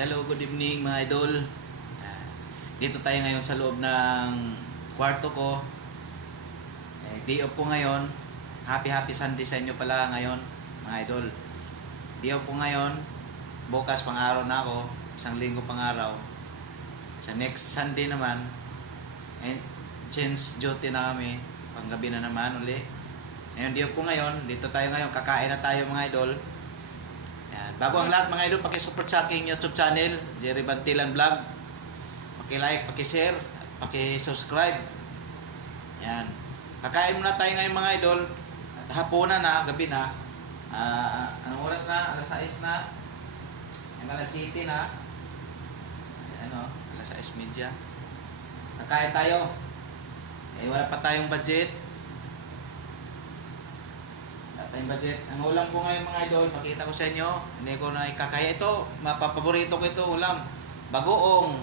Hello, good evening mga idol. Dito tayo ngayon sa loob ng kwarto ko. Eh, day off po ngayon. Happy happy Sunday sa inyo pala ngayon mga idol. Day off po ngayon. Bukas pang araw na ako. Isang linggo pang araw. Sa next Sunday naman, eh, change duty na kami. Panggabi na naman uli. Ngayon, day off po ngayon. Dito tayo ngayon. Kakain na tayo mga idol. Bago ang lahat mga idol, paki-support sa aking YouTube channel, Jerry Bantilan Vlog. Paki-like, paki-share, at paki-subscribe. Yan. Kakain muna tayo ngayon mga idol. At hapunan na, gabi na. Ah, anong oras na? Alas 6 na. Ang alas 7 na. Ano, alas 6 media. Kakain tayo. Eh, wala pa tayong budget. Tayong budget. Ang ulam ko ngayon mga idol, makita ko sa inyo. Hindi ko na ikakaya ito. Mapapaborito ko ito ulam. Bagoong.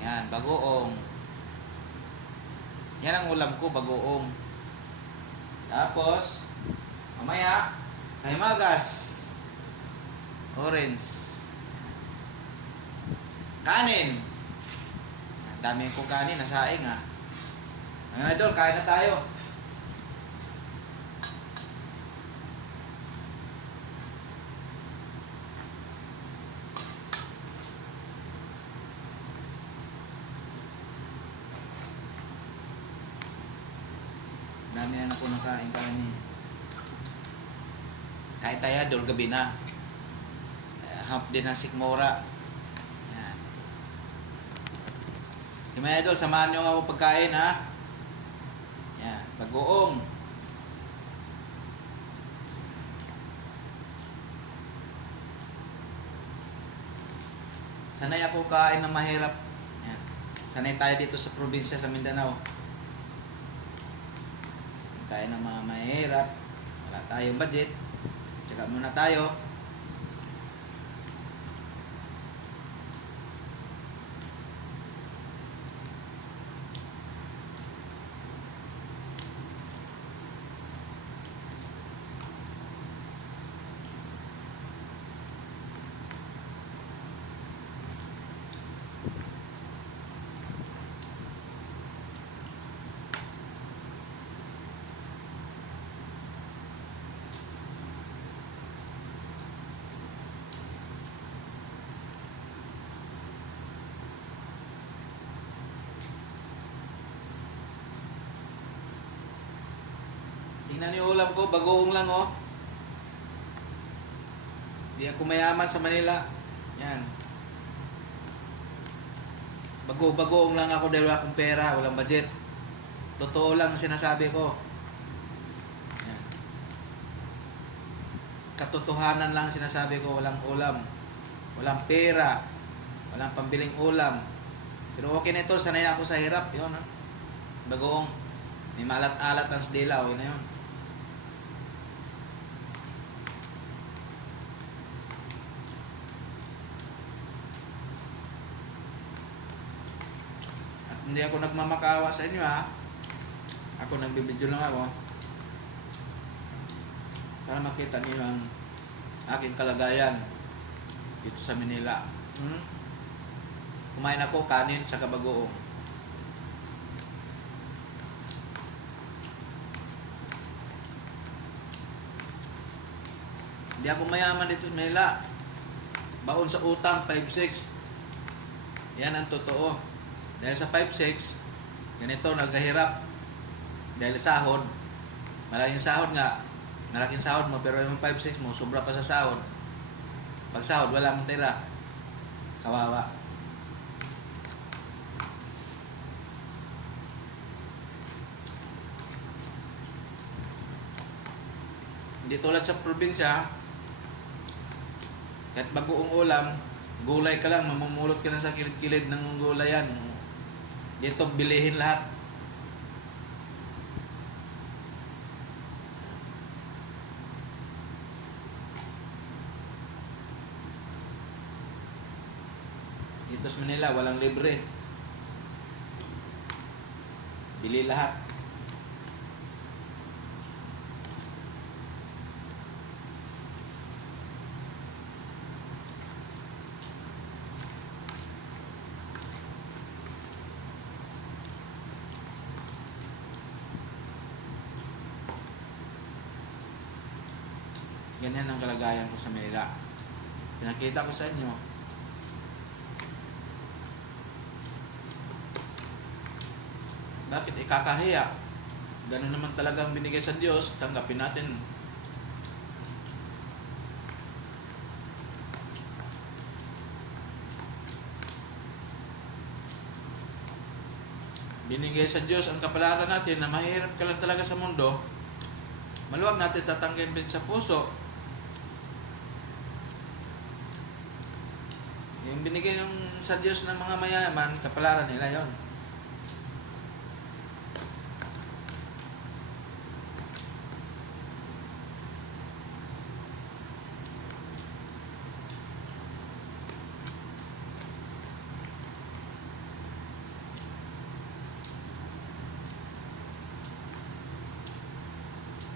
Yan, bagoong. Yan ang ulam ko, bagoong. Tapos, mamaya, ay magas. Orange. Kanin. Ang dami ko kanin, nasaing ah. Mga idol, kain na tayo. Dami na ako nakain kanin. Tayo, dol gabi na. Eh, Hump din ang sikmura. Yan. Si mga idol, samahan nyo nga pagkain ha. Yan, bagoong. Sanay ako kain ng mahirap. Yan. Sanay tayo dito sa probinsya sa Mindanao. Kain ng mga mahirap. Wala tayong budget. Muna tayo. Tingnan niyo ulam ko, bagoong lang oh. Di ako mayaman sa Manila. Yan. Bago-bagoong lang ako dahil wala akong pera, walang budget. Totoo lang ang sinasabi ko. Yan. Katotohanan lang ang sinasabi ko, walang ulam. Walang pera. Walang pambiling ulam. Pero okay na ito, sanay ako sa hirap. Yun, ha? Bagoong. May malat-alat ang sdila, okay na yun. Hindi ako nagmamakawa sa inyo ha. Ako nagbibideo lang ako. Para makita niyo ang aking kalagayan dito sa Manila. Hmm? Kumain ako kanin sa kabagoong. Hindi ako mayaman dito sa Manila. Baon sa utang, 5-6. Yan ang totoo. Dahil sa 5-6, ganito, nagkahirap. Dahil sahod, malaking sahod nga, malaking sahod mo, pero yung 5-6 mo, sobra pa sa sahod. Pag sahod, wala mong tira. Kawawa. Hindi tulad sa probinsya, kahit bagoong ulam, gulay ka lang, mamumulot ka na sa kilid-kilid ng gulayan. Dito, bilihin lahat. Dito sa Manila, walang libre. Bili lahat. Ganyan ang kalagayan ko sa Manila. Pinakita ko sa inyo. Bakit ikakahiya? Ganun naman talagang binigay sa Diyos, tanggapin natin. Binigay sa Diyos ang kapalaran natin na mahirap ka lang talaga sa mundo. Maluwag natin tatanggapin sa puso. Yung binigay ng sa Diyos ng mga mayaman, kapalaran nila yon.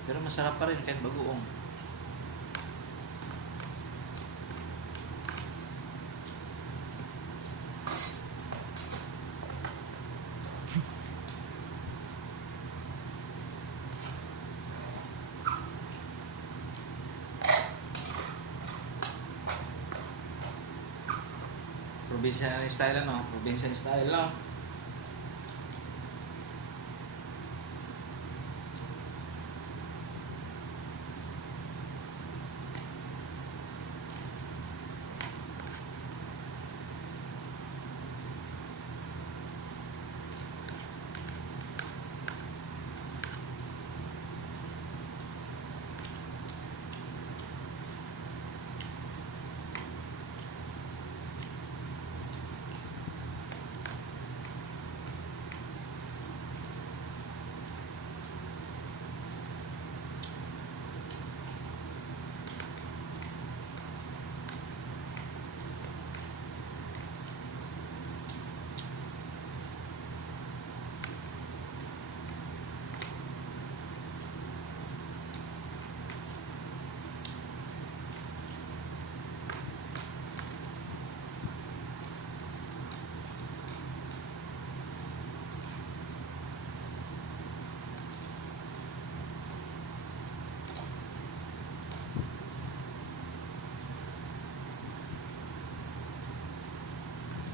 Pero masarap pa rin kahit bagoong. Provincial style ano? Provincial style lang.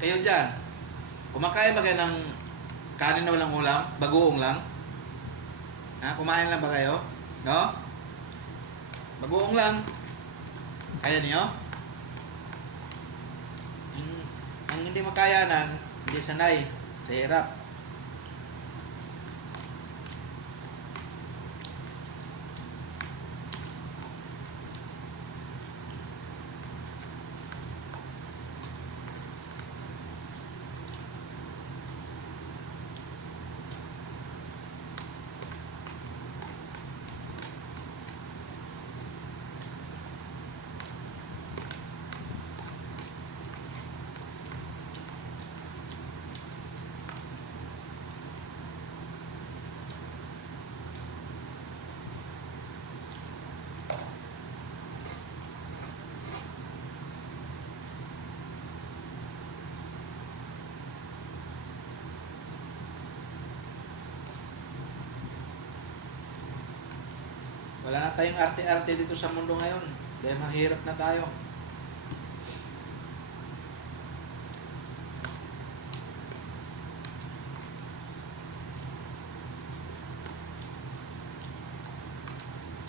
Kayo dyan, kumakain ba kayo ng kanin na walang ulam? Bagoong lang? Ha? Kumain lang ba kayo? No? Bagoong lang. Kaya niyo? Ang, ang hindi makayanan, hindi sanay. Sa hirap. Tayong arte-arte dito sa mundo ngayon. Dahil mahirap na tayo.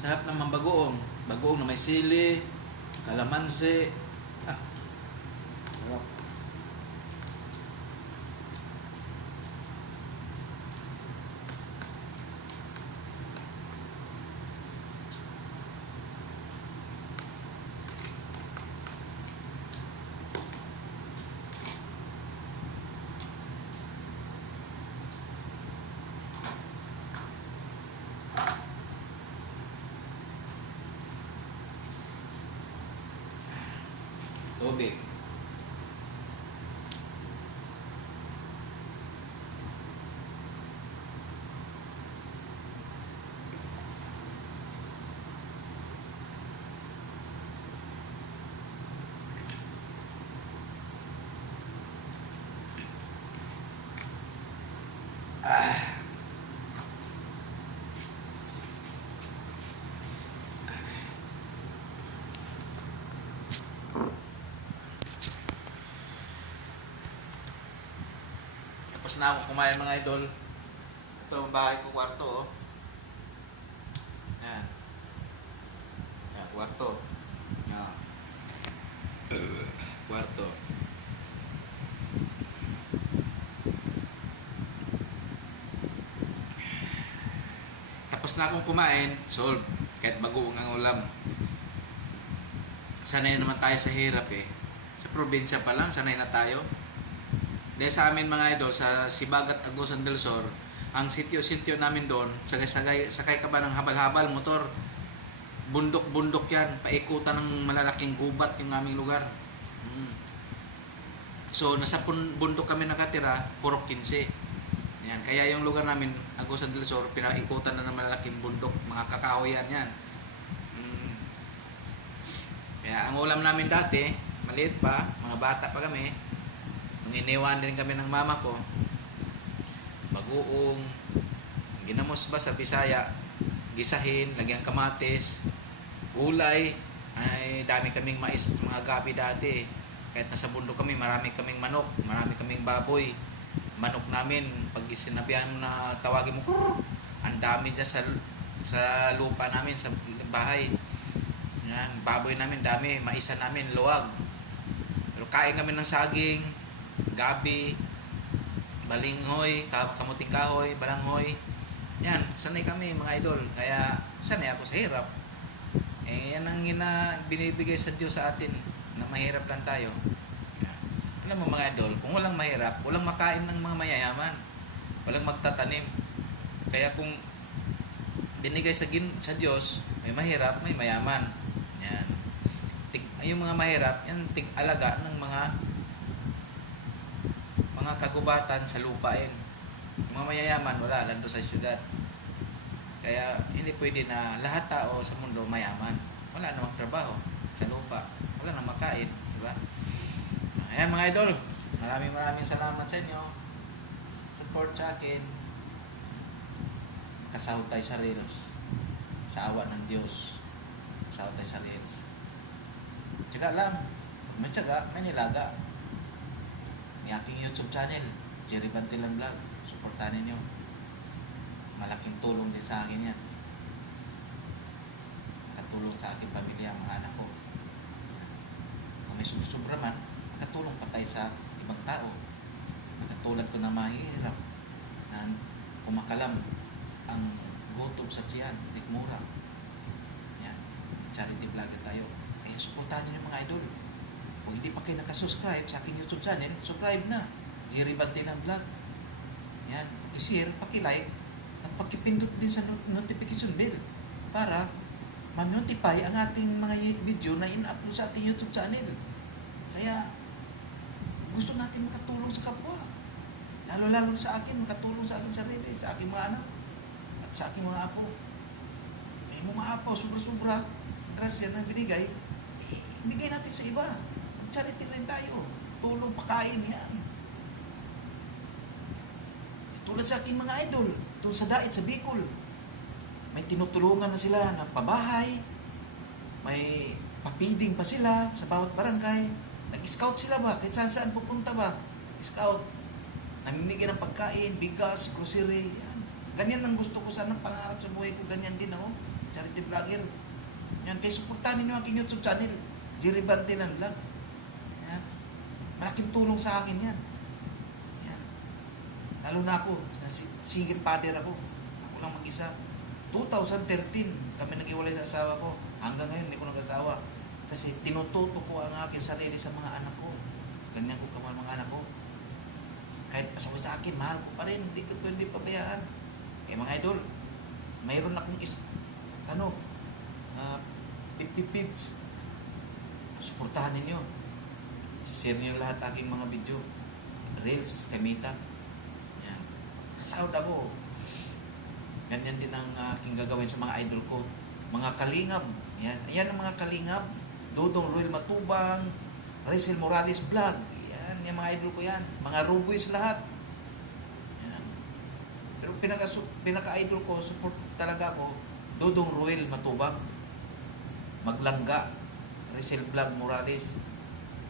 Sarap naman bagoong. Bagoong na may sili, kalamansi. conmigo. Tapos na ako kumain mga idol. Ito ang bahay ko, kwarto oh. Yan. Yan, kwarto. Yan. Kwarto. Tapos na akong kumain, solve. Kahit bagoong ang ulam. Sanay naman tayo sa hirap eh. Sa probinsya pa lang, sanay na tayo. Dahil sa amin mga idol, sa Sibagat, Agusan del Sur, ang sityo-sityo namin doon, sagay-sagay, sakay ka ba ng habal-habal, motor, bundok-bundok yan, paikutan ng malalaking gubat yung aming lugar. Mm. So, nasa bundok kami nakatira, puro 15. Yan. Kaya yung lugar namin, Agusan del Sur, pinaikutan na ng malalaking bundok, mga kakahoy yan yan. Mm. Kaya ang ulam namin dati, maliit pa, mga bata pa kami, nung iniwan din kami ng mama ko, bagoong, ginamos ba sa Bisaya, gisahin, lagyan kamatis, gulay, ay dami kaming mais at mga gabi dati. Kahit nasa bundok kami, marami kaming manok, marami kaming baboy. Manok namin, pag sinabihan na tawagin mo, ang dami dyan sa, sa lupa namin, sa bahay. Yan, baboy namin, dami, maisa namin, luwag. Pero kain kami ng saging, gabi, balinghoy, ka- kamuting kahoy, balanghoy. Yan, sanay kami mga idol. Kaya sanay ako sa hirap. Eh, yan ang ina, binibigay sa Diyos sa atin na mahirap lang tayo. Alam mo mga idol, kung walang mahirap, walang makain ng mga mayayaman. Walang magtatanim. Kaya kung binigay sa, gin, sa Diyos, may mahirap, may mayaman. Yan. Tig, yung mga mahirap, yan tig alaga ng mga mga kagubatan sa lupain. Yung mga mayayaman, wala, lando sa syudad. Kaya hindi pwede na lahat tao sa mundo mayaman. Wala namang trabaho sa lupa. Wala namang makain. Di ba? Ayan mga idol, maraming maraming salamat sa inyo. Support sa akin. Kasahod tayo sa Reels. Sa awa ng Diyos. Kasahod tayo sa Reels. Tsaka lang, may tsaga, may nilaga. May aking YouTube channel, Jerry Bantilan Vlog. Supportahan ninyo. Malaking tulong din sa akin yan. Nakatulong sa aking pamilya, mga anak ko. Kung may sobra man, nakatulong pa tayo sa ibang tao. Nakatulad ko na mahirap na kumakalam ang gutom sa tiyan, tikmura. Yan. Charity vlogger tayo. Kaya supportahan niyo mga idol. Kung hindi pa kayo nakasubscribe sa aking YouTube channel, subscribe na. Jerry Bantilan Vlog. Yan. Paki-share, paki-like, at paki-pindot din sa not- notification bell para ma-notify ang ating mga video na in-upload sa ating YouTube channel. Kaya, gusto natin makatulong sa kapwa. Lalo-lalo sa akin, makatulong sa akin sarili, sa aking mga anak, at sa aking mga apo. May mga apo, sobra-sobra, grasya na binigay, ibigay natin sa iba. Mag-charity rin tayo. Tulong, pakain yan. Tulad sa aking mga idol, doon sa Dait, sa Bicol. May tinutulungan na sila ng pabahay, may papiding pa sila sa bawat barangay. Nag-scout sila ba? Kahit saan saan pupunta ba? Scout. Namimigay ng pagkain, bigas, grocery. Yan. Ganyan ang gusto ko sana pangarap sa buhay ko. Ganyan din ako. Charity vlogger. Yan. Kaya suportahan ninyo ang aking YouTube channel. Jerry Bantilan Vlog. Malaking tulong sa akin yan. Yan. Lalo na ako. si- Single father ako. Ako lang mag-isa. 2013 kami nag-iwalay sa asawa ko. Hanggang ngayon hindi ko nag-asawa. Kasi tinututo ko ang aking sarili sa mga anak ko. Ganyan ko kamahal mga anak ko. Kahit asawa sa akin, mahal ko pa rin. Hindi ko pwede pabayaan. Kaya mga idol, mayroon akong is, ano, uh, pipipids. Suportahan ninyo. Share niyo lahat aking mga video. Reels, kamita. Yan. Kasahod ako. Ganyan din ang aking gagawin sa mga idol ko. Mga kalingap. Yan. Ayan ang mga kalingap. Dodong Royal Matubang, Rizal Morales Vlog. Yan, yung mga idol ko yan. Mga Ruboys lahat. Yan. Pero pinaka, pinaka-idol ko, support talaga ko, Dodong Royal Matubang. Maglangga. Rizal Vlog Morales.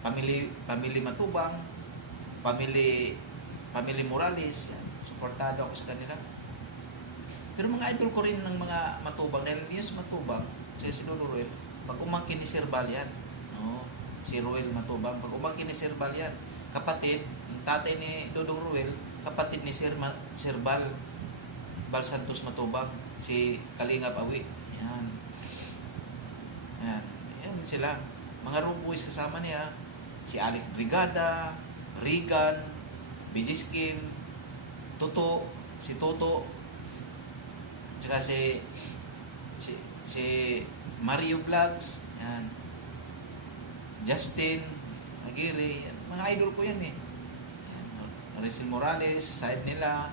Pamili, Pamili Matubang. Pamili Family Morales, yan. Suportado ako sa kanila. Pero mga idol ko rin ng mga matubang, dahil yun sa matubang, si si Lolo pag umangkin ni Sir Bal yan, no? si Ruel Matubang, pag umangkin ni Sir Bal yan, kapatid, ang tatay ni Dodong Ruel, kapatid ni Sir, Ma, Sir Bal, Bal Santos Matubang, si Kalingap Awi. Yan. Yan. Yan sila. Mga road boys kasama niya. Si Alec Brigada, Regan, BJ Skim, Toto, si Toto, tsaka si si, si Mario Vlogs, yan. Justin, Aguirre, yan. mga idol ko yan eh. Yan. Rizal Morales, side nila,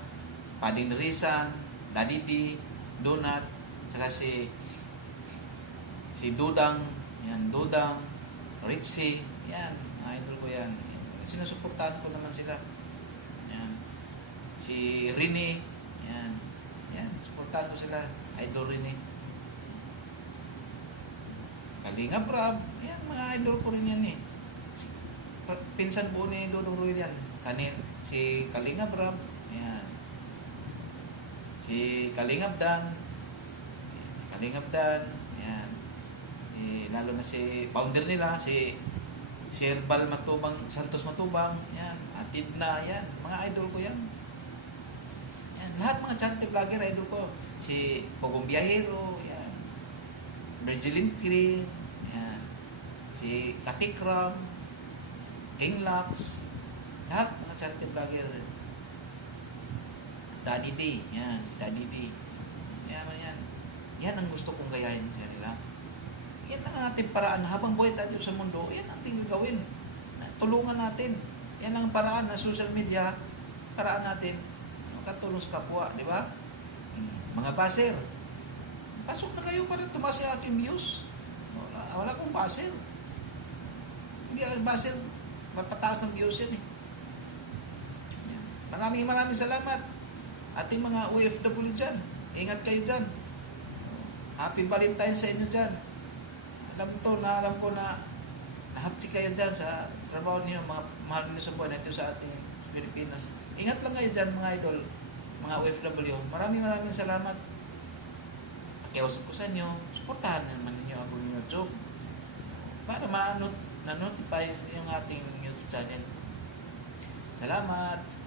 Pading Rizan, Daddy D, Donut, tsaka si si Dudang, yan, Dudang, Ritzy, yan, idol ko yan. Sinusuportahan ko naman sila. Yan. Si Rene, yan, yan, suportahan ko sila. Idol Rene. Kalinga Brab, yan, mga idol ko rin yan eh. Pinsan po ni Dodong Ruiz yan. Kanin, si Kalinga Brab, yan. Si Kalingap Dan, Kalingap Dan, yan. Eh, lalo na si founder nila, si si Herbal Matubang, Santos Matubang, yan. Atid na, yan. Mga idol ko yan. Yan. Lahat mga charity vlogger, idol ko. Si Pogong Biyahero, yan. Virgilin Green, yan. Si Katikram, King Lux, lahat mga charity vlogger. Daddy D, yan, si Daddy D. Yan, yan. Yan ang gusto kong gayahin sa kanila. Yan ang ating paraan. Habang buhay tayo sa mundo, yan ang ating gagawin. Tulungan natin. Yan ang paraan ng social media. Paraan natin. Makatulong sa kapwa, di ba? Hmm. Mga baser. Pasok na kayo para tumaas sa aking views. Wala, wala akong baser. Hindi ang baser, mapataas ng views yan eh. Maraming maraming salamat. Ating mga OFW dyan. Ingat kayo dyan. Happy Valentine sa inyo dyan. Alam to na alam ko na nahapsi kayo dyan sa trabaho niyo, mga mahal niyo sa buhay natin sa ating Pilipinas. Ingat lang kayo dyan mga idol, mga OFW. Maraming maraming salamat. Pakiusap ko sa inyo, suportahan naman ninyo ako ng YouTube para ma-notify yung ating YouTube channel. Salamat!